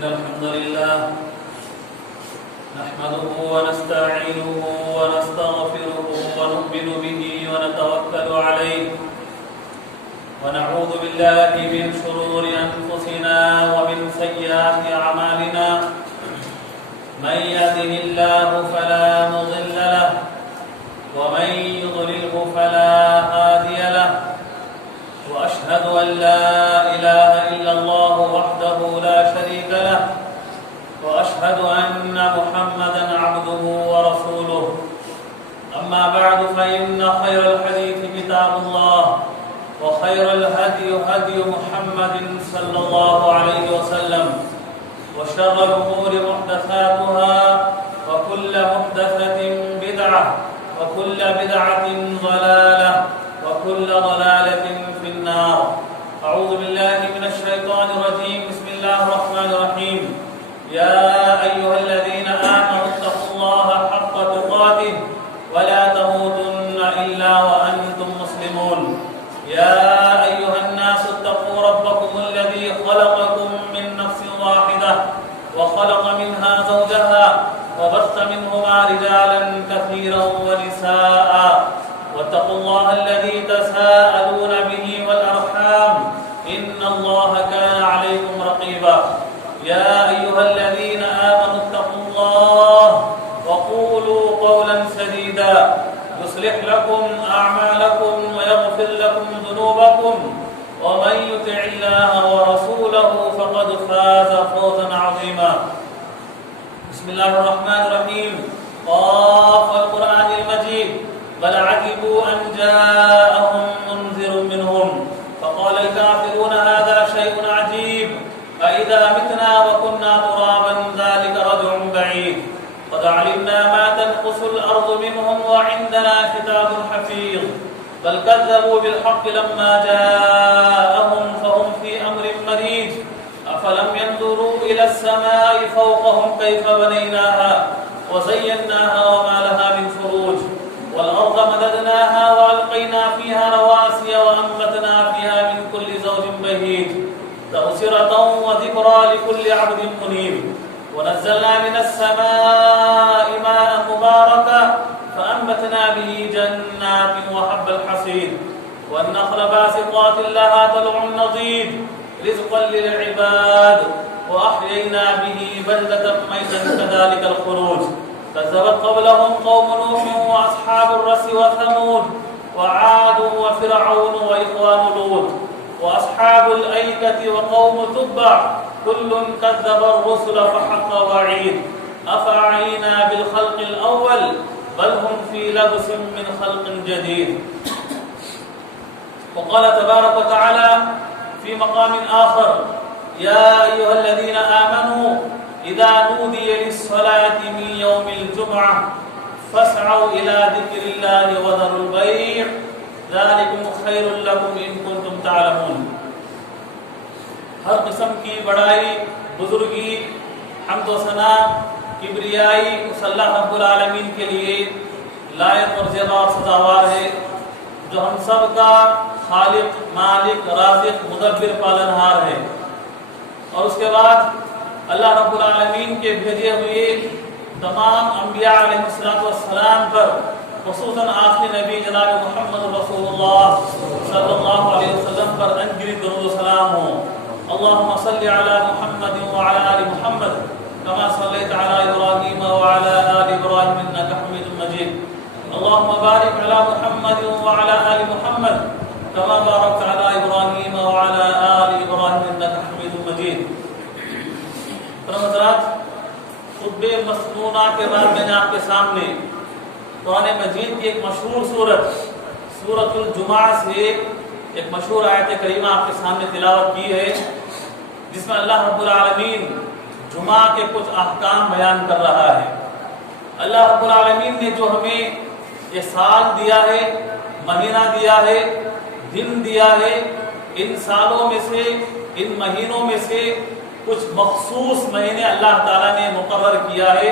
إن الحمد لله نحمده ونستعينه ونستغفره ونؤمن به ونتوكل عليه ونعوذ بالله من شرور أنفسنا ومن سيئات أعمالنا من يهده الله فلا مضل له ومن يضلله فلا هادي له وأشهد أن لا إله إلا الله وحده لا شريك له وأشهد أن محمدا عبده ورسوله أما بعد فإن خير الحديث كتاب الله وخير الهدي هدي محمد صلى الله عليه وسلم وشر الأمور محدثاتها وكل محدثة بدعة وكل بدعة ضلالة وكل ضلالة في النار. أعوذ بالله من الشيطان الرجيم. بسم الله الرحمن الرحيم. يا أيها الذين آمنوا اتقوا الله حق تقاته ولا تموتن إلا وأنتم مسلمون. يا أيها الناس اتقوا ربكم الذي خلقكم من نفس واحدة وخلق منها زوجها وبث منهما رجالا كثيرا ونساء واتقوا الله الذي تساءلون به والأرحام إن الله كان عليكم رقيبا. يا أيها الذين آمنوا اتقوا الله وقولوا قولا سديدا يصلح لكم أعمالكم ويغفر لكم ذنوبكم ومن يطع الله ورسوله فقد فاز فوزا عظيما. بسم الله الرحمن الرحيم. قاف القرآن المجيد. بل عجبوا أن جاءهم منذر منهم فقال الكافرون هذا شيء عجيب أإذا متنا وكنا ترابا ذلك رجع بعيد قد علمنا ما تنقص الأرض منهم وعندنا كتاب حفيظ بل كذبوا بالحق لما جاءهم فهم في أمر مريج أفلم ينظروا إلى السماء فوقهم كيف بنيناها وزيناها وما لها من فروج والأرض مددناها وألقينا فيها رواسي وأنبتنا فيها من كل زوج بهيج تبصرة وذكرى لكل عبد منيب ونزلنا من السماء ماء مباركا فأنبتنا به جنات وحب الحصيد والنخل باسقات لها طلع نضيد رزقا للعباد وأحيينا به بلدة ميتا كذلك الخروج كذبت قبلهم قوم نوح وأصحاب الرس وثمود وعاد وفرعون وإخوان لوط وأصحاب الأيكة وقوم تبع كل كذب الرسل فحق وعيد أفعينا بالخلق الأول بل هم في لبس من خلق جديد. وقال تبارك وتعالى في مقام آخر يا أيها الذين آمنوا إذا نودي للصلاة من يوم الجمعة فاسعوا إلى ذكر الله وذروا البيع ذلكم خير لكم إن كنتم تعلمون. ہر قسم کی بڑائی بزرگی حمد و ثنا کبریائی اس اللہ رب العالمین کے لیے لائق اور زیبا اور سزاوار ہے جو ہم سب کا خالق مالک رازق مدبر پالنہار ہے. اور اس کے بعد اللہ رب العالمین کے بھیجے ہوئے تمام انبیاء علیہ السلام پر خصوصاً آخری نبی جناب محمد رسول اللہ صلی اللہ علیہ وسلم پر انگری درود و سلام ہوں. اللهم صل على محمد وعلى آل محمد كما صليت على إبراهيم وعلى آل إبراهيم إنك حميد مجيد. اللهم بارك على محمد وعلى آل محمد كما باركت على إبراهيم وعلى آل إبراهيم إنك حميد مجيد. حضرات خطبہ مسنونہ کے بعد میں نے آپ کے سامنے قرآن مجید کی ایک مشہور سورۃ الجمعہ سے ایک مشہور آیت کریمہ آپ کے سامنے تلاوت کی ہے جس میں اللہ رب العالمین جمعہ کے کچھ احکام بیان کر رہا ہے. اللہ رب العالمین نے جو ہمیں یہ سال دیا ہے مہینہ دیا ہے دن دیا ہے ان سالوں میں سے ان مہینوں میں سے کچھ مخصوص مہینے اللہ تعالیٰ نے مقرر کیا ہے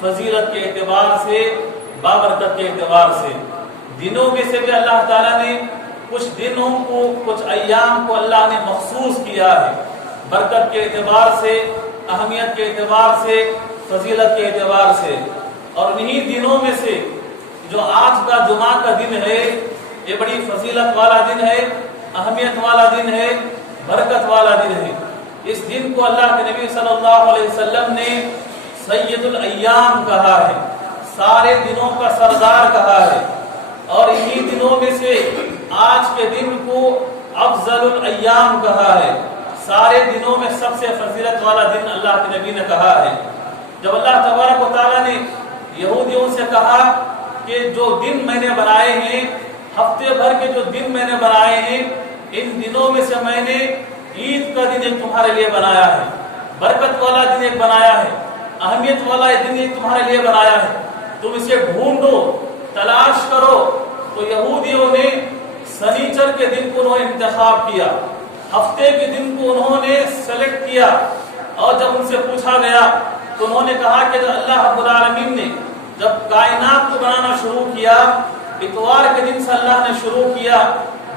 فضیلت کے اعتبار سے بابرکت کے اعتبار سے. دنوں میں سے بھی اللہ تعالیٰ نے کچھ دنوں کو کچھ ایام کو اللہ نے مخصوص کیا ہے برکت کے اعتبار سے اہمیت کے اعتبار سے، فضیلت کے اعتبار سے، اور انہی دنوں میں سے جو آج کا جمعہ کا دن ہے یہ بڑی فضیلت والا دن ہے، اہمیت والا دن ہے، برکت والا دن ہے۔ اس دن کو اللہ کے نبی صلی اللہ علیہ وسلم نے سید الایام کہا ہے، سارے دنوں کا سردار کہا ہے، اور انہی دنوں میں سے آج کے دن کو افضل الایام کہا ہے، سارے دنوں میں سب سے فضیلت والا دن اللہ کے نبی نے کہا ہے۔ جب اللہ تبارک و تعالیٰ نے یہودیوں سے کہا کہ جو دن میں نے بنائے ہیں، ہفتے بھر کے جو دن میں نے بنائے ہیں، ان دنوں میں سے میں نے عید کا دن ایک تمہارے لیے بنایا ہے، برکت والا دن ایک بنایا ہے، اہمیت والا دن ایک تمہارے لیے بنایا ہے، تم اسے ڈھونڈو، تلاش کرو۔ تو یہودیوں نے سنیچر کے دن کو انہوں نے انتخاب کیا، ہفتے کے دن کو انہوں نے سلیکٹ کیا، اور جب ان سے پوچھا گیا تو انہوں نے کہا کہ اللہ رب العالمین نے جب کائنات کو بنانا شروع کیا، اتوار کے دن سے اللہ نے شروع کیا،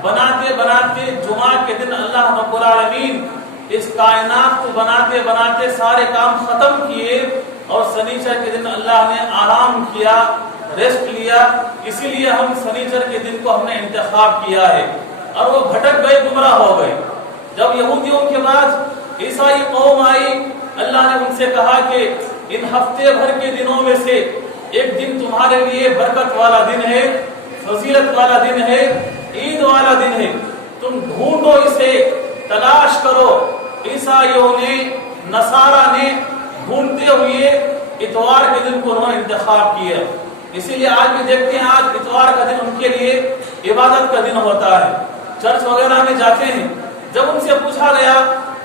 بناتے بناتے جمعہ کے دن اللہ رب العالمین اس کائنات کو بناتے بناتے سارے کام ختم کیے، اور سنیچر کے دن اللہ نے آرام کیا، ریسٹ لیا، اسی لیے ہم سنیچر کے دن کو ہم نے انتخاب کیا ہے۔ اور وہ بھٹک گئے، گمراہ ہو گئے۔ جب یہودیوں کے بعد عیسائی قوم آئی، اللہ نے ان سے کہا کہ ان ہفتے بھر کے دنوں میں سے ایک دن تمہارے لیے برکت والا دن ہے، فضیلت والا دن ہے، عید والا دن ہے، تم ڈھونڈو اسے، تلاش کرو۔ عیسائیوں نے، نصارہ نے ڈھونڈتے ہوئے اتوار کے دن کو انہوں نے انتخاب کیا۔ اسی لیے آج بھی دیکھتے ہیں، آج اتوار کا دن ان کے لیے عبادت کا دن ہوتا ہے، چرچ وغیرہ میں جاتے ہیں۔ جب ان سے پوچھا گیا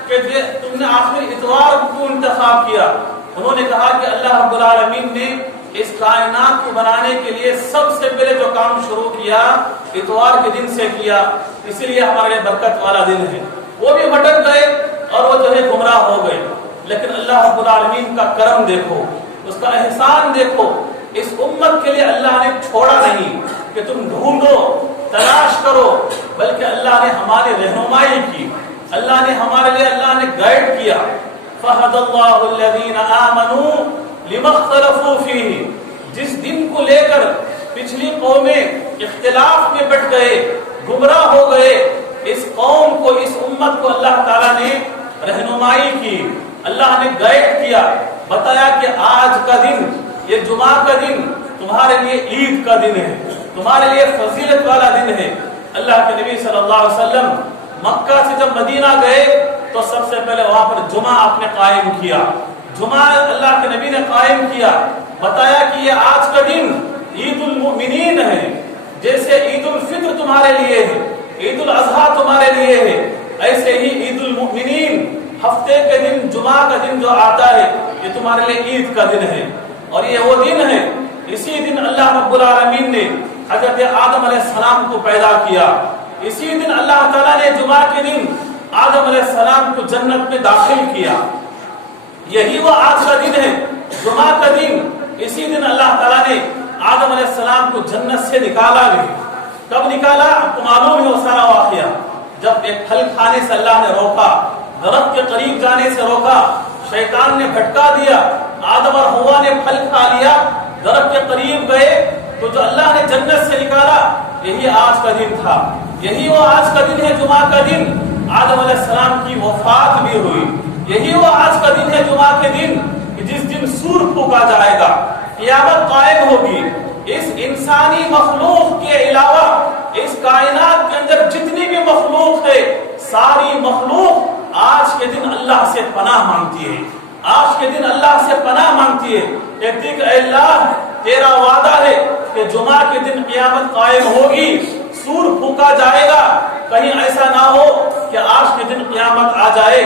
کہ تم نے آخر اتوار کو انتخاب کیا، انہوں نے کہا کہ اللہ رب العالمین نے اس کائنات کو بنانے کے لیے سب سے پہلے جو کام شروع کیا اتوار کے دن سے کیا، اسی لیے ہمارے لیے برکت والا دن ہے۔ وہ بھی بھٹک گئے اور وہ جو ہے گمراہ ہو گئے، لیکن اللہ رب العالمین کا کرم دیکھو، اس کا احسان دیکھو۔ اس امت کے لیے اللہ نے چھوڑا نہیں کہ تم ڈھونڈو، تلاش کرو، بلکہ اللہ نے ہماری رہنمائی کی، اللہ نے ہمارے لیے اللہ نے گائیڈ کیا۔ فَهَدَى اللَّهُ الَّذِينَ آمَنُوا لِمَا اخْتَلَفُوا فِيهِ، جس دن کو لے کر پچھلی قومیں اختلاف میں بٹ گئے، گمراہ ہو گئے، اس قوم کو، اس امت کو اللہ تعالیٰ نے رہنمائی کی، اللہ نے گائیڈ کیا، بتایا کہ آج کا دن، یہ جمعہ کا دن تمہارے لیے عید کا دن ہے، تمہارے لیے فضیلت والا دن ہے۔ اللہ کے نبی صلی اللہ علیہ وسلم مکہ سے جب مدینہ گئے تو سب سے پہلے وہاں پر جمعہ آپ نے قائم کیا، جمعہ اللہ کے نبی نے قائم کیا، بتایا کہ یہ آج کا دن عید المؤمنین ہے، جیسے عید الفطر تمہارے لیے ہے، عید الاضحیٰ تمہارے لیے ہے، ایسے ہی عید المؤمنین، ہفتے کے دن جمعہ کا دن جو آتا ہے یہ تمہارے لیے عید کا دن ہے۔ اور یہ وہ دن ہے، اسی دن اللہ رب العالمین نے حضرت آدم علیہ السلام کو پیدا کیا، اسی دن اللہ تعالیٰ نے جمعہ کے دن آدم علیہ السلام کو جنت میں داخل کیا، یہی وہ آج کا دن ہے، جمعہ کا دن۔ اسی دن اللہ تعالیٰ نے آدم علیہ السلام کو جنت سے نکالا بھی۔ کب نکالا؟ آپ کو معلوم ہے وہ سارا واقعہ، جب ایک پھل کھانے سے اللہ نے روکا، درخت کے قریب جانے سے روکا، شیطان نے بھٹکا دیا، آدم اور حوا نے پھل کھا لیا، درخت کے قریب گئے تو جو اللہ نے جنت سے نکالا یہی آج کا دن تھا، یہی وہ آج کا دن ہے، جمعہ کا دن۔ آدم علیہ السلام کی وفات بھی ہوئی، یہی وہ آج کا دن ہے، جمعہ کے دن، جس دن سور پھونکا جائے گا، قیامت قائم ہوگی۔ اس انسانی مخلوق کے علاوہ اس کائنات کے اندر جتنی بھی مخلوق ہے، ساری مخلوق آج کے دن اللہ سے پناہ مانگتی ہے، آج کے دن اللہ سے پناہ مانگتی ہے، کہتی ہے کہ اے اللہ تیرا وعدہ ہے کہ جمعہ کے دن قیامت قائم ہوگی، سور پھونکا جائے گا، کہیں ایسا نہ ہو کہ آج کے دن قیامت آ جائے،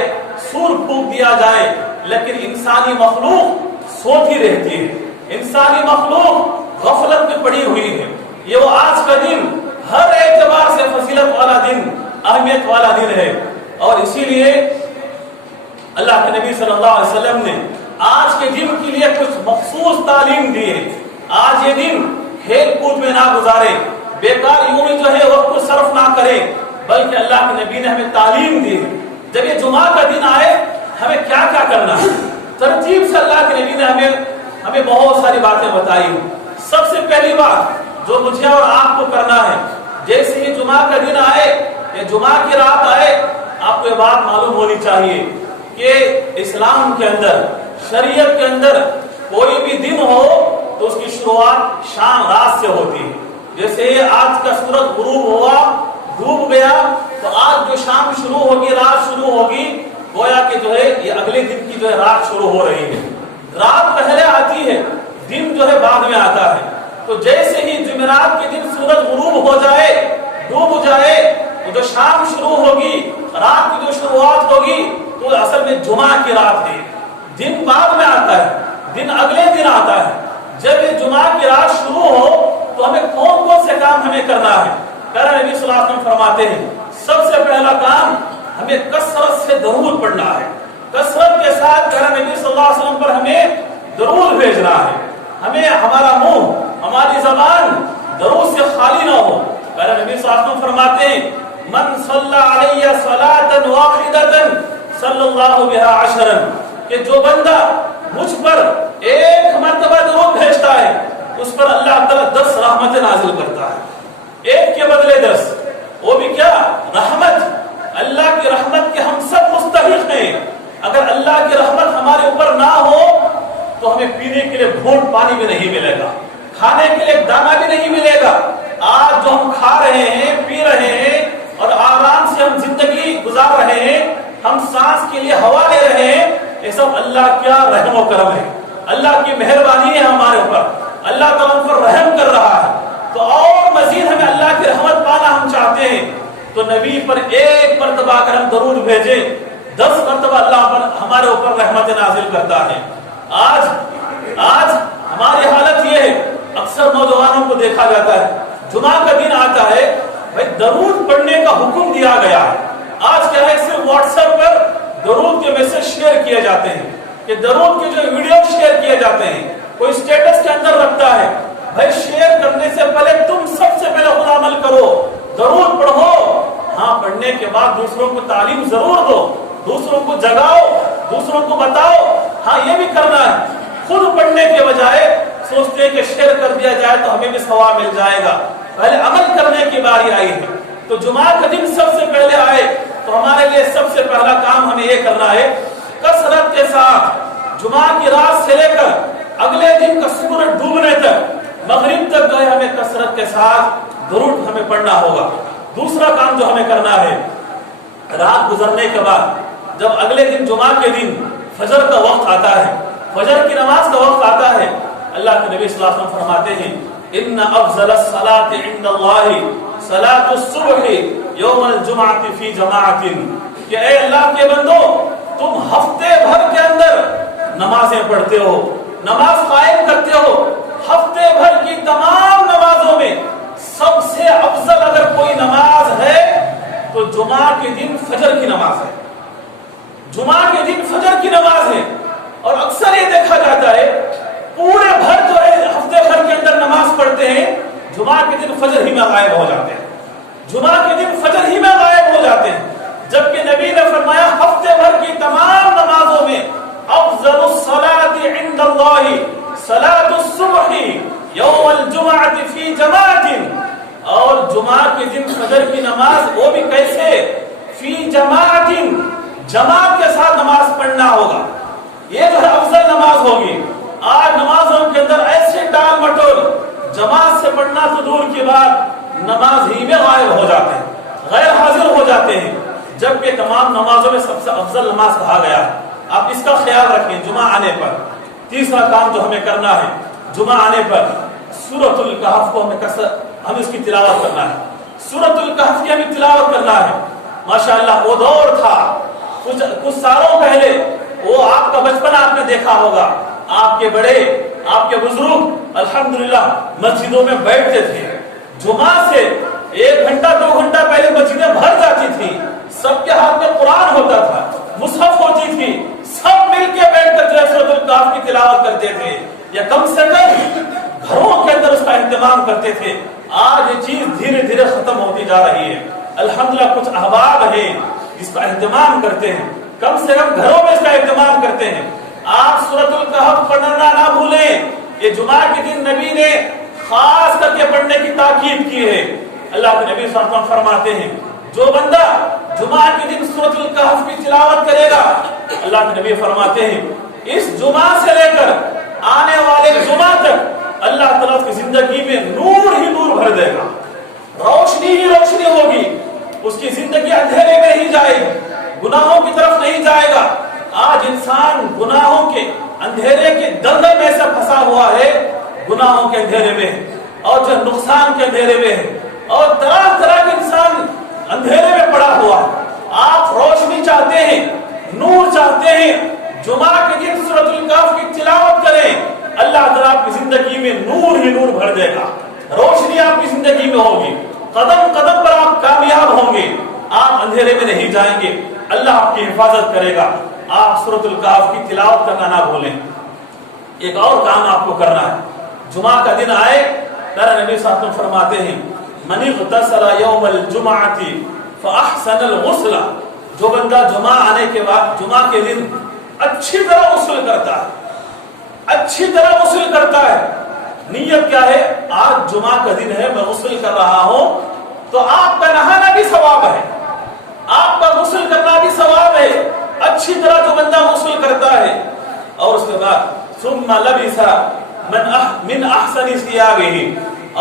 سور پھونک دیا جائے، لیکن انسانی مخلوق سوتی رہتی ہے، انسانی مخلوق غفلت میں پڑی ہوئی ہے۔ یہ وہ آج کا دن ہر اعتبار سے فضیلت والا دن، اہمیت والا دن ہے، اور اسی لیے اللہ کے نبی صلی اللہ علیہ وسلم نے آج کے دن کے لیے کچھ مخصوص تعلیم دی ہے۔ آج یہ دن کھیل کود میں نہ گزارے، بیکار یوں ہی جو ہے وقت کو صرف نہ کرے، بلکہ اللہ کے نبی نے ہمیں تعلیم دی ہے۔ جب یہ جمعہ کا دن آئے ہمیں کیا کیا کرنا ہے، ترتیب سے اللہ کے نبی نے ہمیں بہت ساری باتیں بتائی. سب سے پہلی بات جو مجھے اور آپ کو کرنا ہے، جیسے ہی جمعہ کا دن آئے یا جمعہ کی رات آئے، آپ کو یہ بات معلوم ہونی چاہیے کہ اسلام کے اندر، شریعت کے اندر کوئی بھی دن ہو تو اس کی شروعات شام رات سے ہوتی ہے. جیسے آج کا سورج غروب ہوا، ڈوب گیا، تو آج جو شام شروع ہوگی، رات شروع ہوگی، گویا کہ جو ہے یہ اگلے دن کی جو ہے رات شروع ہو رہی ہے. رات پہلے آتی ہے، دن جو ہے بعد میں آتا ہے. تو جیسے ہی جمعرات کے دن سورج غروب ہو جائے، ڈوب جائے، تو جو شام شروع ہوگی، رات کی جو شروعات ہوگی، تو اصل میں جمعہ کی رات ہے. دن بعد میں آتا ہے، دن اگلے دن آتا ہے. جب یہ جمعہ کی رات شروع ہو تو ہمیں کون کون سے کام ہمیں کرنا ہے؟ پیارے نبی صلی اللہ علیہ وسلم فرماتے ہیں سب سے پہلا کام ہمیں کثرت سے درود پڑھنا ہے. کثرت کے ساتھ پیارے نبی صلی اللہ علیہ وسلم پر ہمیں درود بھیجنا ہے. ہمیں ہمارا منہ، ہماری زبان درود سے خالی نہ ہو. پیارے نبی صلی اللہ علیہ وسلم فرماتے ہیں من صلی علیہ صلاۃ واحدۃ صلی اللہ بہا عشرا، کہ جو بندہ مجھ پر ایک مرتبہ درود بھیجتا ہے اس پر اللہ تعالیٰ 10 رحمتیں نازل کرتا ہے. ایک کے بدلے 10. وہ بھی کیا؟ رحمت. اللہ کی رحمت کے ہم سب مستحق ہیں. اگر اللہ کی رحمت ہمارے اوپر نہ ہو تو ہمیں پینے کے لیے گھونٹ پانی بھی نہیں ملے گا، کھانے کے لیے دانہ بھی نہیں ملے گا. آج جو ہم کھا رہے ہیں، پی رہے ہیں اور آرام سے ہم زندگی گزار رہے ہیں، ہم سانس کے لیے ہوا لے رہے ہیں، یہ سب اللہ کیا رحم و کرم ہے. اللہ کی مہربانی ہے ہمارے اوپر. اللہ تعالیٰ ہم پر رحم کر رہا ہے. تو اور مزید ہمیں اللہ کی رحمت پانا ہم چاہتے ہیں تو نبی پر ایک مرتبہ اگر ہم درود بھیجیں 10 مرتبہ اللہ پر ہمارے اوپر رحمت نازل کرتا ہے. آج ہماری حالت یہ ہے، اکثر نوجوانوں کو دیکھا جاتا ہے جمعہ کا دن آتا ہے، بھائی درود پڑھنے کا حکم دیا گیا ہے. آج کیا ہے، صرف واٹس ایپ پر درود کے میسج شیئر کیے جاتے ہیں، کہ درود کے جو ویڈیو شیئر کیے جاتے ہیں، کوئی اسٹیٹس کے اندر رکھتا ہے. بھائی شیئر کرنے سے پہلے تم سب سے پہلے خود عمل کرو، درود پڑھو. ہاں، پڑھنے کے بعد دوسروں کو تعلیم ضرور دو، دوسروں کو جگاؤ، دوسروں کو بتاؤ. ہاں، یہ بھی کرنا ہے. خود پڑھنے کے بجائے سوچتے ہیں کہ شیئر کر دیا جائے تو ہمیں بھی ثواب مل جائے گا. پہلے عمل کرنے کی باری آئی ہے. تو جمعہ کا دن سب سے پہلے آئے تو ہمارے لیے سب سے پہلا کام ہمیں یہ کرنا ہے، کثرت کے ساتھ جمعہ کی رات سے لے کر اگلے دن کا سورج ڈوبنے تک، مغرب تک جو ہے ہمیں کثرت کے ساتھ درود ہمیں پڑھنا ہوگا. دوسرا کام جو ہمیں کرنا ہے، رات گزرنے کے بعد جب اگلے دن جمعہ کے دن فجر کا وقت آتا ہے، فجر کی نماز کا وقت آتا ہے، اللہ کے نبی صلی اللہ علیہ وسلم فرماتے ہیں ان افضل الصلاۃ عند اللہ صلاۃ الصبح یوم الجمعۃ فی جماعۃ، کہ اے اللہ کے بندو تم ہفتے بھر کے اندر نمازیں پڑھتے ہو، نماز قائم کرتے ہو. ہفتے بھر کی تمام نمازوں میں سب سے افضل اگر کوئی نماز ہے تو جمعہ کے دن فجر کی نماز ہے. جمعہ کے دن فجر کی نماز ہے. اور اکثر یہ دیکھا جاتا ہے پورے بھر جو ہے ہفتے بھر کے اندر نماز پڑھتے ہیں، جمعہ کے دن فجر ہی میں غائب ہو جاتے ہیں. جمعہ کے دن فجر ہی میں غائب ہو جاتے ہیں، جبکہ نبی نے فرمایا ہفتے بھر کی تمام نمازوں میں افضل الصلاۃ عند اللہ صلاۃ الصبح یوم الجمعۃ فی جماعۃ. اور جمعہ کے دن فجر کی نماز، وہ بھی کیسے؟ فی جماعۃ، جماعت کے ساتھ نماز پڑھنا ہوگا. یہ جو ہے افضل نماز ہوگی. آج نمازوں کے اندر ایسے ٹال مٹول، جماعت سے پڑھنا تو دور کی بات، نماز ہی میں غائب ہو جاتے ہیں، غیر حاضر ہو جاتے ہیں، جبکہ تمام نمازوں میں سب سے افضل نماز کہا گیا ہے. آپ اس کا خیال رکھیں جمعہ آنے پر. تیسرا کام جو ہمیں کرنا ہے، جمعہ آنے پر سورۃ الکہف کو ہمیں اس کی تلاوت کرنا ہے. سورۃ الکہف کی ہمیں تلاوت کرنا ہے. ماشاءاللہ وہ دور تھا کچھ سالوں پہلے، وہ آپ کا بچپن آپ نے دیکھا ہوگا، آپ کے بڑے، آپ کے بزرگ الحمدللہ مسجدوں میں بیٹھتے تھے. جمعہ سے 1 گھنٹہ 2 گھنٹہ پہلے مسجدیں بھر جاتی تھی، سب کے ہاتھ میں قرآن ہوتا تھا، مصحف ہوتی تھی، سب مل کے بیٹھ کر سورۃ الکہف کی تلاوت کرتے تھے، یا کم سے کم گھروں کے اندر اس کا اہتمام کرتے تھے. آج یہ چیز دھیرے دھیرے ختم ہوتی جا رہی ہے. الحمدللہ کچھ احباب ہیں جس کا اہتمام کرتے ہیں، کم سے کم گھروں میں اس کا اہتمام کرتے ہیں. آپ سورۃ الکہف پڑھنا نہ بھولیں. یہ جمعہ کے دن نبی نے خاص کر کے پڑھنے کی تاکید کی ہے. اللہ کے نبی صلی اللہ علیہ وسلم فرماتے ہیں جو بندہ جمعہ کے دن سورۃ الکہف کی تلاوت کرے گا، اللہ کے نبی فرماتے ہیں اس جمعہ سے لے کر آنے والے جمعہ تک اللہ تعالیٰ کی زندگی میں نور ہی نور بھر دے گا، روشنی ہی روشنی ہوگی. اس کی زندگی اندھیرے میں نہیں جائے گی، گناہوں کی طرف نہیں جائے گا. آج انسان گناہوں کے اندھیرے کے دلدل میں سے پھنسا ہوا ہے، گناہوں کے اندھیرے میں اور جو نقصان کے اندھیرے میں ہے، اور طرح طرح کے انسان اندھیرے میں پڑا ہوا. آپ روشنی چاہتے ہیں، نور چاہتے ہیں، جمعہ کے دن سورۃ الکہف کی تلاوت کریں. اللہ تعالیٰ آپ کی زندگی میں نور ہی نور بھر دے گا، روشنی آپ کی زندگی میں ہوگی، قدم قدم پر آپ کامیاب ہوں گے، آپ اندھیرے میں نہیں جائیں گے، اللہ آپ کی حفاظت کرے گا. آپ سورۃ الکہف کی تلاوت کرنا نہ بھولیں. ایک اور کام آپ کو کرنا ہے. جمعہ کا دن آئے، پیارے نبی صلی اللہ علیہ وسلم فرماتے ہیں من اغتسل یوم الجمعۃ فاحسن الغسل. جو بندہ جمعہ آنے کے بعد جمعہ کے دن اچھی طرح غسل کرتا ہے، اچھی طرح غسل کرتا ہے، نیت کیا ہے؟ آج جمعہ کا دن ہے، میں غسل کر رہا ہوں، تو آپ کا نہانا بھی ثواب ہے، آپ کا غسل کرنا بھی ثواب ہے. اچھی طرح جو بندہ غسل کرتا ہے اور اس کے بعد ثم لبس من احسن ثيابه،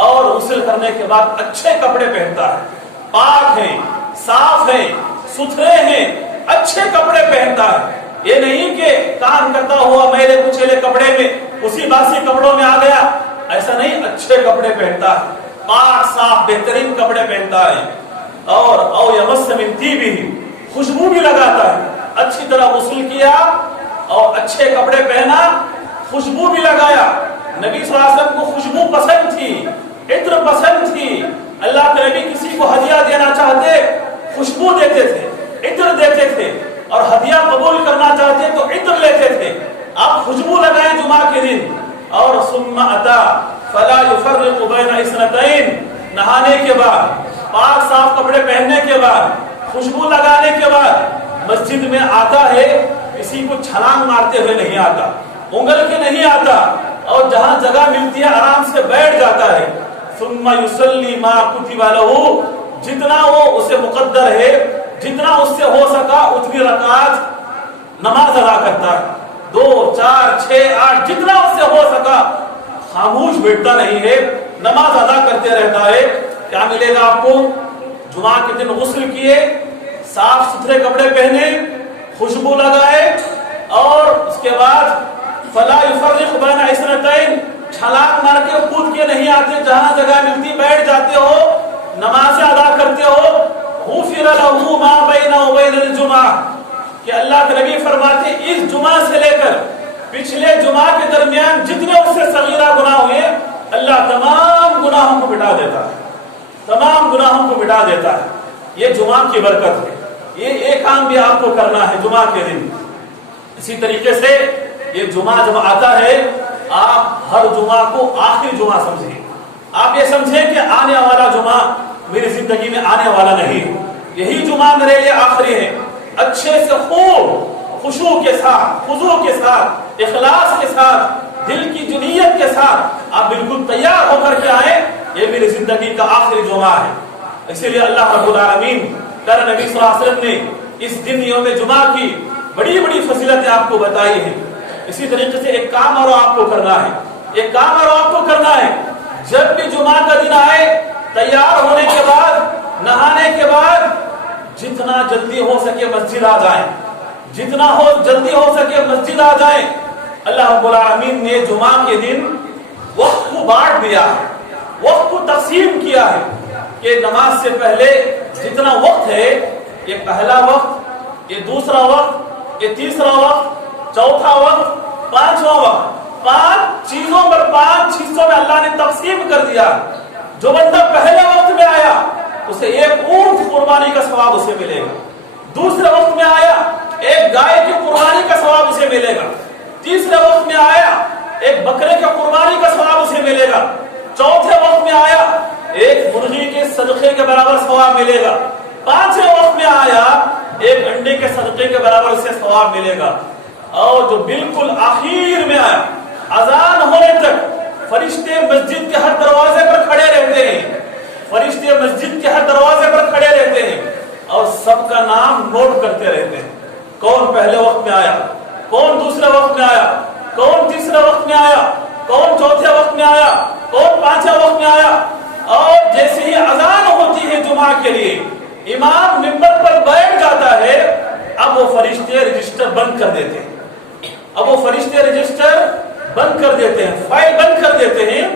اور غسل کرنے کے بعد اچھے کپڑے پہنتا ہے، پاک ہیں، صاف ہیں، ستھرے ہیں، اچھے کپڑے پہنتا ہے. یہ نہیں کہ کام کرتا ہوا میلے کچیلے کپڑے میں اسی باسی کپڑوں میں آ گیا، ایسا نہیں. اچھے کپڑے پہنتا ہے، پاک صاف بہترین کپڑے پہنتا ہے. اور او یمس من طیبہ، خوشبو بھی لگاتا ہے. اچھی طرح غسل کیا اور اچھے کپڑے پہنا، خوشبو بھی لگایا. نبی صلی اللہ علیہ وسلم کو خوشبو پسند تھی، عطر پسند تھی. اللہ کے نبی کسی کو ہدیہ دینا چاہتے خوشبو دیتے تھے، عطر دیتے تھے، اور ہدیہ قبول کرنا چاہتے تو عطر لیتے تھے. آپ خوشبو لگائیں جمعہ کے دن. اور ثم اتا فلا يفرق بین اثنتین، نہانے کے بعد، پاک صاف کپڑے پہننے کے بعد، خوشبو لگانے کے بعد مسجد میں آتا ہے، کسی کو چھلانگ مارتے ہوئے نہیں آتا، انگل کے نہیں آتا، اور جہاں جگہ ملتی ہے آرام سے بیٹھ جاتا ہے. ثم يصلي ما كتب له، جتنا وہ اسے مقدر ہے، جتنا اس سے ہو سکا اتنی رکعات نماز ادا کرتا ہے. 2 4 6 8 جتنا اس سے ہو سکا، خاموش بیٹھتا نہیں ہے، نماز ادا کرتے رہتا ہے. کیا ملے گا آپ کو؟ جمعہ کے دن غسل کیے، صاف ستھرے کپڑے پہنے، خوشبو لگائے، اور اس کے بعد فلا يفرق بین اثنتین، چھلانگ مار کے کود کے نہیں آتے، جہاں جگہ ملتی بیٹھ جاتے ہو، نمازیں ادا کرتے ہو. غفر له ما بینہ وبین الجمعہ، کہ اللہ کے نبی فرماتے اس جمعہ سے لے کر پچھلے جمعہ کے درمیان جتنے اس سے صغیرہ گناہ ہوئے، اللہ تمام گناہوں کو مٹا دیتا ہے، تمام گناہوں کو مٹا دیتا ہے. یہ جمعہ کی برکت ہے. یہ ایک کام بھی آپ کو کرنا ہے جمعہ کے دن. اسی طریقے سے یہ جمعہ جب آتا ہے، آپ ہر جمعہ کو آخری جمعہ سمجھیں. آپ یہ سمجھیں کہ آنے والا جمعہ میری زندگی میں آنے والا نہیں، یہی جمعہ میرے لیے آخری ہے. اچھے سے خوب خشوع کے ساتھ، خضوع کے ساتھ، اخلاص کے ساتھ، دل کی جنیت کے ساتھ آپ بالکل تیار ہو کر کے آئیں. یہ میری زندگی کا آخری جمعہ ہے. اسی لیے اللہ رب العالمین پیارے نبی صلی اللہ علیہ وسلم نے اس دن یوم جمعہ کی بڑی بڑی فضیلتیں آپ کو بتائی ہیں. اسی طریقے سے ایک کام اور آپ کو کرنا ہے، ایک کام اور آپ کو کرنا ہے. جب بھی جمعہ کا دن آئے، تیار ہونے کے بعد، نہانے کے بعد جتنا جلدی ہو سکے مسجد آ جائیں، جتنا جلدی ہو سکے مسجد آ جائیں. اللہ رب العالمین نے جمعہ کے دن وقت کو بانٹ دیا ہے، وقت کو تقسیم کیا ہے کہ نماز سے پہلے جتنا وقت ہے، یہ پہلا وقت، یہ دوسرا وقت، یہ تیسرا وقت، چوتھا وقت، پانچواں وقت، 5 چیزوں پر 5 حصوں میں اللہ نے تقسیم کر دیا. جو بندہ پہلے وقت میں آیا اسے 1 اونٹ قربانی کا ثواب اسے ملے گا. دوسرے وقت میں آیا 1 گائے کی قربانی کا ثواب اسے ملے گا. تیسرے وقت میں آیا 1 بکرے کی قربانی کا ثواب اسے ملے گا. چوتھے وقت میں آیا 1 مرغی کے صدقے کے برابر ثواب ملے گا. 5ویں وقت میں آیا 1 انڈے کے صدقے کے برابر سے ثواب ملے گا. اور جو بالکل آخر میں آیا اذان ہونے تک فرشتے مسجد کے ہر دروازے پر کھڑے رہتے ہیں، فرشتے مسجد کے ہر دروازے پر کھڑے رہتے ہیں اور سب کا نام نوٹ کرتے رہتے ہیں، کون پہلے وقت میں آیا، کون دوسرے وقت میں آیا، کون تیسرے وقت میں آیا، کون چوتھے وقت میں آیا، کون پانچویں وقت میں آیا۔ اور جیسے ہی اذان ہوتی ہے جمعہ کے لیے، امام منبر پر بیٹھ جاتا ہے، اب وہ فرشتے رجسٹر بند کر دیتے ہیں، اب وہ فرشتے رجسٹر بند کر دیتے ہیں، فائل بند کر دیتے ہیں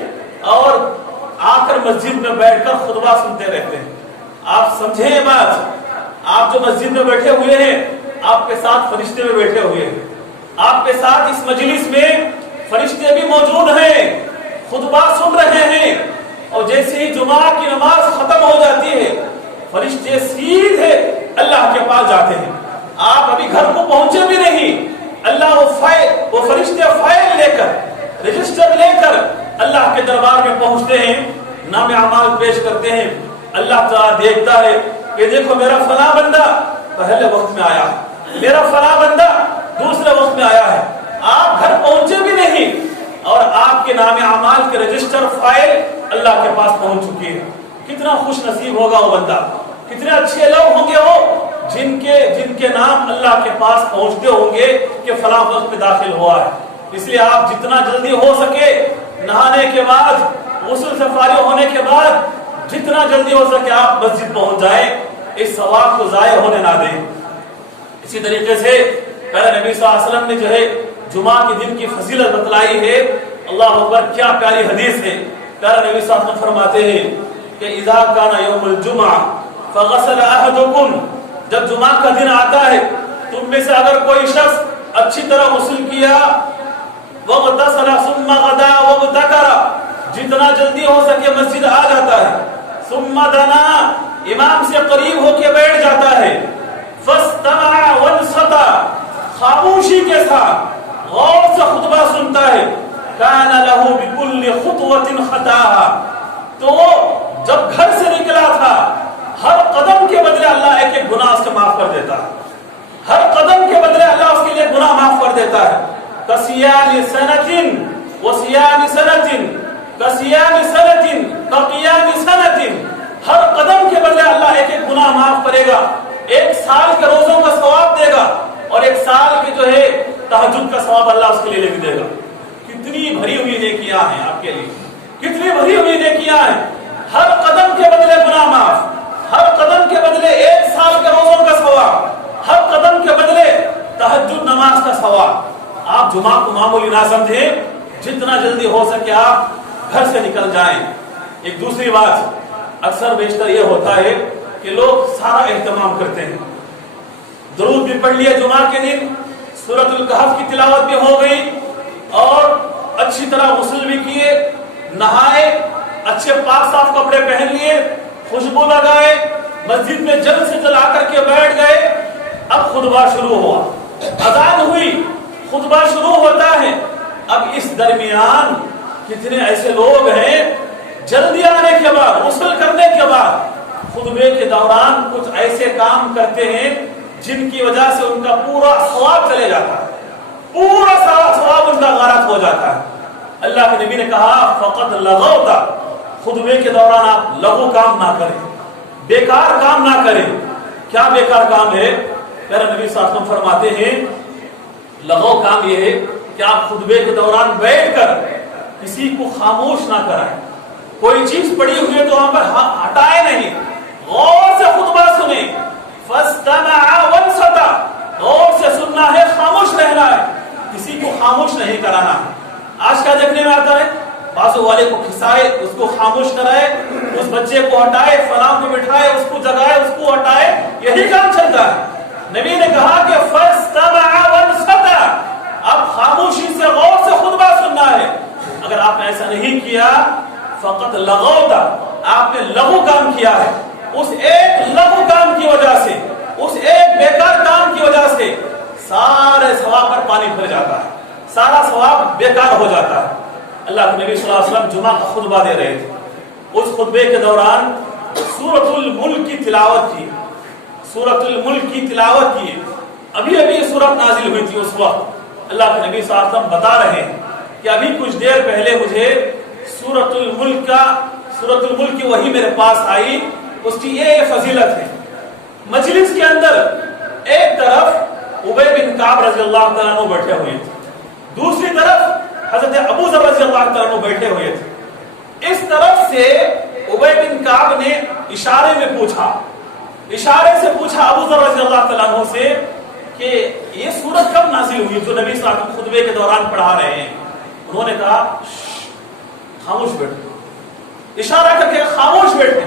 اور آ کر مسجد میں بیٹھ کر خطبہ سنتے رہتے ہیں۔ آپ سمجھیں یہ بات، آپ جو مسجد میں بیٹھے ہوئے ہیں، آپ کے ساتھ فرشتے میں بیٹھے ہوئے ہیں، آپ کے ساتھ اس مجلس میں فرشتے بھی موجود ہیں، خطبہ سن رہے ہیں، اور جیسے ہی جمعہ کی نماز ختم ہو جاتی ہے فرشتے سیدھے اللہ کے پاس جاتے ہیں۔ آپ ابھی گھر کو پہنچے بھی نہیں، اللہ وہ فرشتے فائل لے کر، رجسٹر لے کر اللہ کے دربار میں پہنچتے ہیں، نام اعمال پیش کرتے ہیں۔ اللہ تعالیٰ دیکھتا ہے کہ دیکھو میرا فلاں بندہ پہلے وقت میں آیا ہے، میرا فلاں بندہ دوسرے وقت میں آیا ہے، آپ گھر پہنچے بھی نہیں اور آپ کے نام اعمال کے رجسٹر فائل اللہ کے پاس پہنچ چکی ہے۔ کتنا خوش نصیب ہوگا وہ بندہ، کتنے اچھے لوگ ہوں گے وہ جن کے نام اللہ کے پاس پہنچتے ہوں گے کہ فلاں وقت میں داخل ہوا ہے۔ اس لیے آپ جتنا جلدی ہو سکے نہانے کے بعد، غسل سے فارغ ہونے کے بعد جتنا جلدی ہو سکے آپ مسجد پہنچ جائیں، اس ثواب کو ضائع ہونے نہ دیں۔ اسی طریقے سے پیارے نبی صلی اللہ علیہ وسلم نے جو ہے جمعہ کے دن کی فضیلت بتلائی ہے۔ اللہ اکبر، کیا پیاری حدیث ہے۔ پیارے نبی صلی اللہ علیہ وسلم فرماتے ہیں کہ اذا کان یوم الجمعہ فغسل احدکم، جب جمعہ کا دن آتا ہے تم میں سے اگر کوئی شخص اچھی طرح غسل کیا، وغتسل ثم غدا وابتکر، جتنا جلدی ہو سکے مسجد آ جاتا ہے، ثم دنا، امام سے قریب ہو کے بیٹھ جاتا ہے، فاستمع وانصت، خاموشی کے ساتھ غور سے خطبہ سنتا ہے، کان لہ بکل خطوۃ خطاہا، تو جب گھر سے نکلا تھا ہر قدم کے بدلے اللہ ایک ایک گناہ اس کو معاف کر دیتا ہے، ہر قدم کے بدلے اللہ اس کے لیے گناہ معاف کر دیتا ہے۔ کسیان سنتن وسیان سنتن، کسیان سنتن کقیام سنتن، ہر قدم کے بدلے اللہ ایک ایک گناہ معاف کرے گا، ایک سال کے روزوں کا ثواب دے گا اور ایک سال کے جو ہے تہجد کا ثواب اللہ اس کے لیے لکھ دے گا۔ کتنی بھری ہوئی نیکیاں ہیں آپ کے لیے، کتنی بھری ہوئی نیکیاں ہیں، ہر قدم کے بدلے گناہ معاف، ہر قدم کے بدلے ایک سال کے روزوں کا ثواب، ہر قدم کے بدلے تہجد نماز کا ثواب۔ آپ جمعہ کو معمولی نہ سمجھیں، جتنا جلدی ہو سکے آپ گھر سے نکل جائیں۔ ایک دوسری بات اکثر بیشتر یہ ہوتا ہے کہ لوگ سارا اہتمام کرتے ہیں، درود بھی پڑھ لیا جمعہ کے دن، سورۃ الکہف کی تلاوت بھی ہو گئی اور اچھی طرح غسل بھی کیے، نہائے، اچھے پاک صاف کپڑے پہن لیے، خوشبو لگائے، مسجد میں جلد سے جلد آ کر کے بیٹھ گئے۔ اب خطبہ شروع ہوا، اذان ہوئی، خطبہ شروع ہوتا ہے۔ اب اس درمیان کتنے ایسے لوگ ہیں جلدی آنے کے بعد، غسل کرنے کے بعد خطبے کے دوران کچھ ایسے کام کرتے ہیں جن کی وجہ سے ان کا پورا ثواب چلے جاتا ہے، پورا سارا ثواب ان کا غارت ہو جاتا ہے۔ اللہ کے نبی نے کہا فقط لغوتا، خطبے کے دوران آپ لغو کام نہ کریں، بیکار کام نہ کریں۔ کیا بیکار کام ہے؟ پیارے نبی صلی اللہ علیہ وسلم فرماتے ہیں لغو کام یہ ہے کہ آپ خطبے کے دوران بیٹھ کر کسی کو خاموش نہ کرائیں، کوئی چیز پڑی ہوئی ہے تو وہاں پر ہٹائے نہیں، غور سے خطبہ سنیں، فاستمع وانصت، غور سے سننا ہے، خاموش رہنا ہے، کسی کو خاموش نہیں کرانا ہے۔ آج کیا دیکھنے میں آتا ہے، بازو والے کو کھسائے، اس کو خاموش کرائے، اس بچے کو ہٹائے، فلاں کو بٹھائے، اس کو جگائے، اس کو ہٹائے، یہی کام چلتا ہے۔ نبی نے کہا کہ فاستمع وانصت، اب خاموشی سے غور سے خطبہ سننا ہے۔ اگر آپ نے ایسا نہیں کیا فقط لغوتا، آپ نے لغو کام کیا ہے، اس ایک لغو کام کی وجہ سے، اس ایک بیکار کام کی وجہ سے سارے ثواب پر پانی پھر جاتا ہے، سارا ثواب بیکار ہو جاتا ہے۔ اللہ کے نبی صلی اللہ علیہ وسلم جمعہ کا خطبہ دے رہے تھے، اس خطبے کے دوران سورۃ الملک کی تلاوت کی، سورۃ الملک کی تلاوت کی، ابھی ابھی یہ سورت نازل ہوئی تھی اس وقت، اللہ کے نبی صلی اللہ علیہ وسلم بتا رہے ہیں کہ ابھی کچھ دیر پہلے مجھے سورۃ الملک کی وحی میرے پاس آئی، اس کی یہ فضیلت ہے۔ مجلس کے اندر ایک طرف ابی بن کعب رضی اللہ تعالیٰ عنہ بیٹھے ہوئے تھے، دوسری طرف حضرت ابو ذر رضی اللہ تعالیٰ عنہ بیٹھے ہوئے تھے۔ اس طرف سے ابی بن کعب نے اشارے میں پوچھا ابو ذر رضی اللہ تعالیٰ عنہ سے کہ یہ سورت کب نازل ہوئی جو نبی صلی اللہ علیہ وسلم خطبے کے دوران پڑھا رہے ہیں؟ انہوں نے کہا خاموش بیٹھو، اشارہ کر کے خاموش بیٹھے۔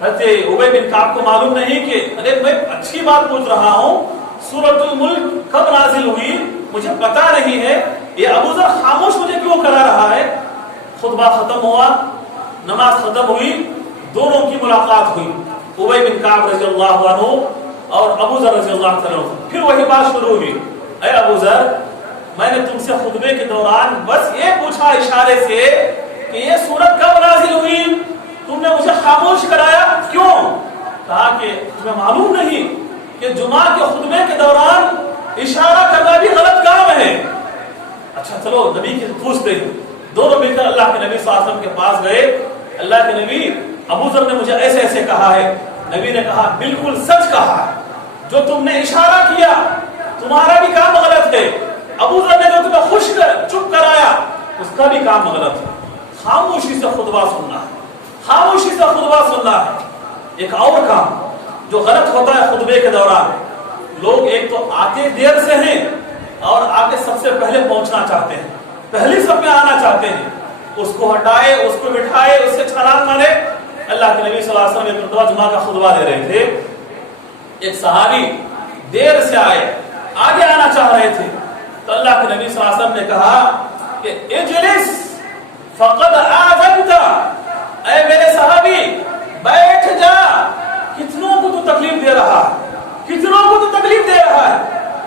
حضرت ابی بن کعب کو معلوم نہیں کہ ارے میں اچھی بات پوچھ رہا ہوں، سورۃ الملک کب نازل ہوئی مجھے پتا نہیں ہے، یہ ابو ذر خاموش مجھے کیوں کرا رہا ہے؟ خطبہ ختم ہوا، نماز ختم ہوئی، دونوں کی ملاقات ہوئی، ابی بن کعب رضی اللہ عنہ اور ابو ذر رضی اللہ عنہ۔ پھر وہی بات شروع ہوئی، اے ابو ذر، میں نے تم سے خطبے کے دوران بس یہ پوچھا اشارے سے کہ یہ سورت کب نازل ہوئی، تم نے مجھے خاموش کرایا، کیوں؟ کہا کہ تمہیں معلوم نہیں کہ جمعہ کے خطبے کے دوران اشارہ کرنا بھی غلط کام ہے؟ اچھا چلو نبی کے پوچھتے ہیں۔ دونوں مل کر اللہ کے نبی صلی اللہ علیہ وسلم کے پاس گئے، اللہ کے نبی ابو ذر نے مجھے ایسے ایسے کہا ہے۔ نبی نے کہا بالکل سچ کہا ہے، جو تم نے اشارہ کیا تمہارا بھی کام غلط ہے، ابو ذر نے جو تمہیں چپ کرایا اس کا بھی کام غلط ہے۔ خاموشی سے خطبہ سننا ہے، خاموشی سے خطبہ سننا ہے۔ ایک اور کام جو غلط ہوتا ہے خطبے کے دوران، لوگ ایک تو آتے دیر سے ہیں اور آگے سب سے پہلے پہنچنا چاہتے ہیں، پہلی سب میں آنا چاہتے ہیں، اس کو ہٹائے، اس کو بٹھائے، اس سے چھلانگ مارے۔ اللہ کے نبی صلی اللہ علیہ وسلم ایک مرتبہ جمعہ کا خطبہ دے رہے تھے، ایک صحابی دیر سے آئے، آگے آنا چاہ رہے تھے، تو اللہ کے نبی صلی اللہ علیہ وسلم نے کہا کہ اجلس فقد آذنت، اے میرے صحابی بیٹھ جا، کتنوں کو تو تکلیف دے رہا ہے، کتنوں کو تو تکلیف دے رہا ہے،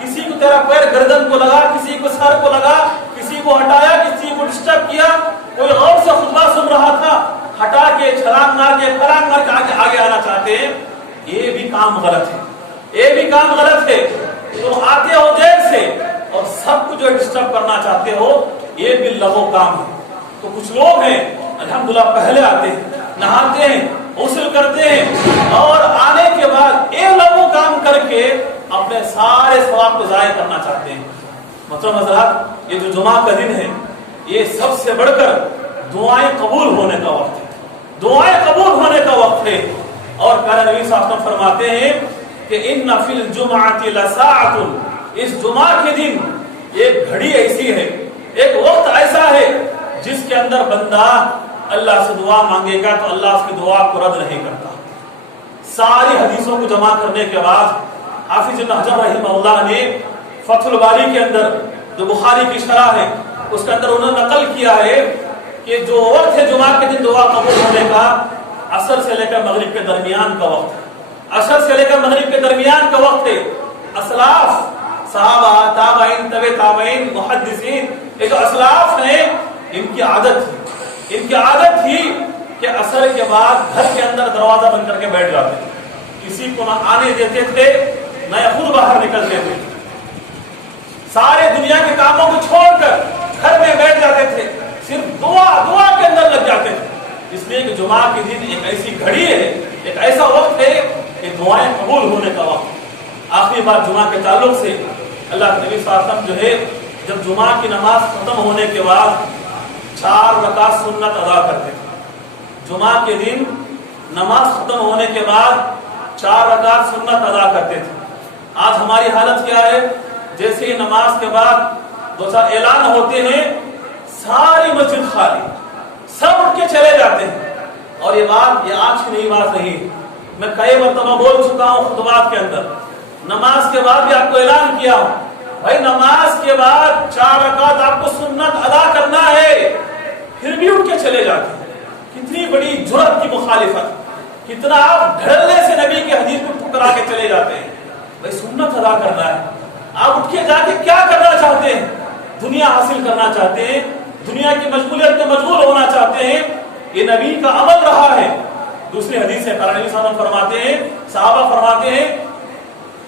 کسی کو تیرا پیر گردن کو لگا، کسی کو سر کو لگا، کسی کو ہٹایا، کسی کو ڈسٹرب کیا، کوئی غور سے خطبہ سن رہا تھا، ہٹا کے چھلانگ مار کے پھلانگ مار کے آگے آنا چاہتے ہیں، یہ بھی کام غلط ہے، یہ بھی کام غلط ہے۔ تم آتے ہو دیر سے اور سب کو جو ڈسٹرب کرنا چاہتے ہو، یہ بھی لغو کام ہے۔ تو کچھ لوگ ہیں الحمدللہ پہلے آتے ہیں، نہاتے ہیں، غسل کرتے ہیں اور آنے کے بعد یہ لغو کام کر کے اپنے سارے ثواب کو ضائع کرنا چاہتے ہیں۔ محترم حضرات، یہ جو جمعہ کا دن ہے یہ سب سے بڑھ کر دعائیں قبول ہونے کا وقت ہے، دعائیں قبول ہونے کا وقت ہے۔ اور پیارے نبی صلی اللہ علیہ وسلم فرماتے ہیں کہ ان فی الجمعۃ لساعۃ، اس جمعہ کے دن ایک گھڑی ایسی ہے، ایک وقت ایسا ہے جس کے اندر بندہ اللہ سے دعا مانگے گا تو اللہ اس کی دعا کو رد نہیں کرتا۔ ساری حدیثوں کو جمع کرنے کے بعد حافظ ابن حجر رحمہ اللہ نے فتح الباری کے اندر جو بخاری کی شرح ہے اس کے اندر انہوں نے نقل کیا ہے کہ جو وقت ہے جمعہ کے دن دعا قبول ہونے کا، عصر سے لے کر مغرب کے درمیان کا وقت ہے، عصر سے لے کر مغرب کے درمیان کا وقت ہے۔ اسلاف صحابہ، تابعین، تبع تابعین، محدثین، یہ جو اسلاف ہیں ان کی عادت تھی کہ عصر کے بعد گھر کے اندر دروازہ بند کر کے بیٹھ جاتے تھے، کسی کو نہ آنے دیتے تھے نہ خود باہر نکلتے تھے، سارے دنیا کے کاموں کو چھوڑ کر گھر میں بیٹھ جاتے تھے، صرف دعا کے اندر لگ جاتے تھے۔ اس لیے کہ جمعہ کے دن ایک ایسی گھڑی ہے، ایک ایسا وقت ہے کہ دعائیں قبول ہونے کا وقت۔ آخری بار جمعہ کے تعلق سے اللہ کے نبی صلی اللہ علیہ وسلم جو ہے جب جمعہ کی نماز ختم ہونے کے بعد 4 رکعت سنت ادا کرتے تھے۔ جمعہ کے دن نماز ختم ہونے کے بعد 4 رکعت سنت ادا کرتے تھے۔ آج ہماری حالت کیا ہے؟ جیسے ہی نماز کے بعد 2-4 اعلان ہوتے ہیں، ساری مسجد خالی، سب اٹھ کے چلے جاتے ہیں۔ اور یہ آج کی نئی بات نہیں، میں کئی مرتبہ بول چکا ہوں خطبات کے اندر، نماز کے بعد بھی آپ کو اعلان کیا ہوں، بھائی نماز کے بعد 4 رکعت آپ کو سنت ادا کرنا ہے، پھر بھی اٹھ کے چلے جاتے ہیں۔ کتنی بڑی جرأت کی مخالفت، کتنا آپ ڈھلنے سے نبی کی حدیث کو ٹھکرا کے چلے جاتے ہیں۔ بھائی سنت ادا کرنا ہے، آپ اٹھ کے جا کے کیا کرنا چاہتے ہیں؟ دنیا حاصل کرنا چاہتے ہیں، دنیا کی مشغولیت میں مشغول ہونا چاہتے ہیں، یہ نبی کا عمل رہا ہے۔ دوسری حدیث ہے، نبی صاحب فرماتے ہیں، صحابہ فرماتے ہیں،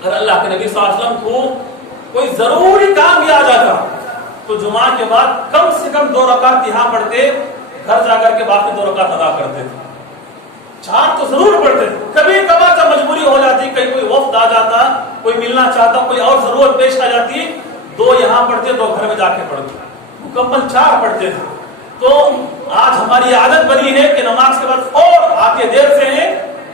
اگر اللہ کے نبی صلی اللہ علیہ وسلم کو کوئی ضروری کام بھی آ جاتا تو جمعہ کے بعد کم سے کم 2 رکعت یہاں پڑھتے، گھر جا کر کے باقی 2 رکعت ادا کرتے تھے. 4 تو ضرور پڑھتے تھے. کبھی کبھار جب مجبوری ہو جاتی، کہیں کوئی وفد آ جاتا، کوئی ملنا چاہتا، کوئی اور ضرورت پیش آ جاتی، 2 یہاں پڑھتے، 2 گھر میں جا کے پڑھتے، مکمل 4 پڑھتے تھے. تو آج ہماری عادت بنی ہے کہ نماز کے بعد فوراً آتے دیر سے ہیں،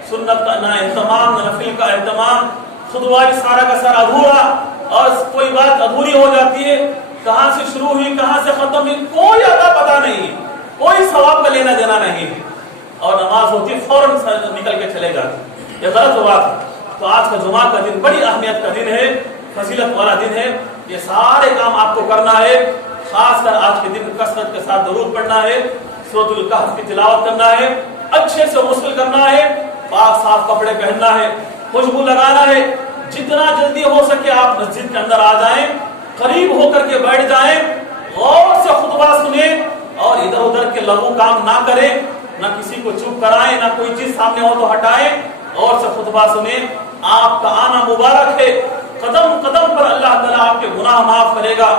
سنت کا نہ اہتمام، نہ نفل کا اہتمام، خطبہ سارا کا سارا ادھورا، اور کوئی بات ادھوری ہو جاتی ہے، کہاں سے شروع ہوئی کہاں سے ختم ہوئی کوئی اتا پتہ نہیں، کوئی ثواب کا لینا دینا نہیں ہے، اور نماز ہوتی فوراً نکل کے چلے جاتے. یہ غلط بات ہے. تو آج کا جمعہ کا دن بڑی اہمیت کا دن ہے، فضیلت والا دن ہے. یہ سارے کام آپ کو کرنا ہے. خاص کر آج کے دن کثرت کے ساتھ درود پڑھنا ہے، سورۃ الکہف کی تلاوت کرنا ہے، اچھے سے غسل کرنا ہے، پاک صاف کپڑے پہننا ہے، خوشبو لگانا ہے. جتنا جلدی ہو سکے آپ مسجد کے اندر آ جائیں، قریب ہو کر کے بیٹھ جائیں، غور سے خطبہ سنیں، اور ادھر ادھر کے لغو کام نہ کریں، نہ کسی کو چپ کرائیں، نہ کوئی چیز سامنے ہو تو ہٹائیں، اور سے خطبہ سنیں. آپ کا آنا مبارک ہے. قدم قدم پر اللہ تعالیٰ آپ کے گناہ معاف کرے گا.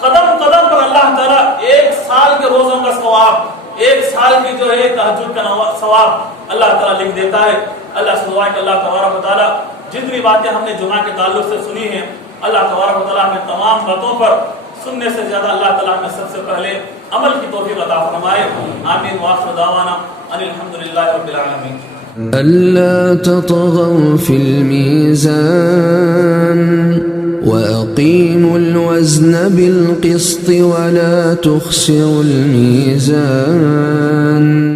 قدم قدم پر اللہ تعالیٰ 1 سال کے روزوں کا ثواب، 1 سال کی جو ہے تہجد کا ثواب اللہ تعالیٰ لکھ دیتا ہے. اللہ سے دعا ہے کہ اللہ تبارک و تعالیٰ جتنی باتیں ہم نے جمعہ کے تعلق سے سنی ہیں، اللہ تبارک و تعالیٰ ہمیں تمام باتوں پر سننے سے زیادہ اللہ تعالیٰ ہمیں سب سے پہلے عمل کی توفیق عطا فرمائے. آمین. وآخر دعوانا ان الحمدللہ رب العالمین. ألا تطغوا في الميزان وأقيموا الوزن بالقسط ولا تخسروا الميزان